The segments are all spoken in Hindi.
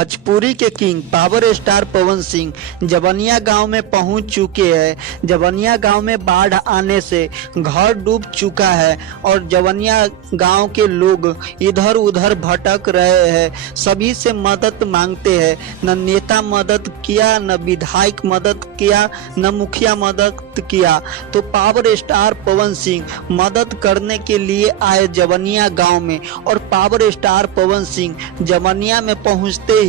भोजपुरी के king power star Pawan Singh जवनिया गांव में पहुंच चुके हैं। जवनिया गांव में बाढ़ आने से घर डूब चुका है और जवनिया गांव के लोग इधर उधर भटक रहे हैं, सभी से मदद मांगते हैं। न नेता मदद किया, न विधायक मदद किया, न मुखिया मदद किया, तो पावर स्टार पवन सिंह मदद करने के लिए आए जवनिया गांव में। और पावर स्टार पवन सिंह जवनिया में पहुंचते ही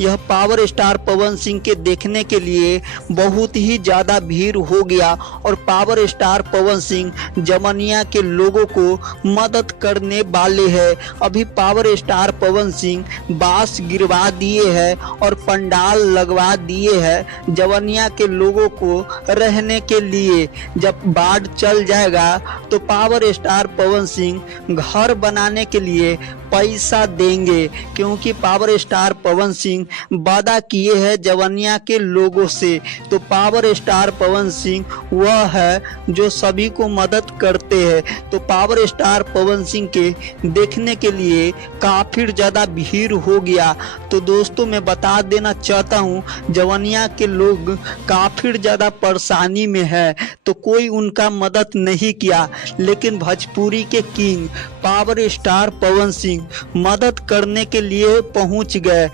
यह पावर स्टार पवन सिंह के देखने के लिए बहुत ही ज़्यादा भीड़ हो गया और पावर स्टार पवन सिंह जवनिया के लोगों को मदद करने वाले हैं। अभी पावर स्टार पवन सिंह बांस गिरवा दिए हैं और पंडाल लगवा दिए हैं जवनिया के लोगों को रहने के लिए। जब बाढ़ चल जाएगा तो पावर स्टार पवन सिंह घर बनाने के लिए पैसा देंगे, क्योंकि पावर स्टार पवन सिंह वादा किए हैं जवनिया के लोगों से। तो पावर स्टार पवन सिंह वह है जो सभी को मदद करते हैं। तो पावर स्टार पवन सिंह के देखने के लिए काफ़ी ज़्यादा भीड़ हो गया। तो दोस्तों मैं बता देना चाहता हूँ जवनिया के लोग काफ़ी ज़्यादा परेशानी में है, तो कोई उनका मदद नहीं किया। लेकिन भोजपुरी के king power star Pawan Singh मदद करने के लिए पहुंच गए।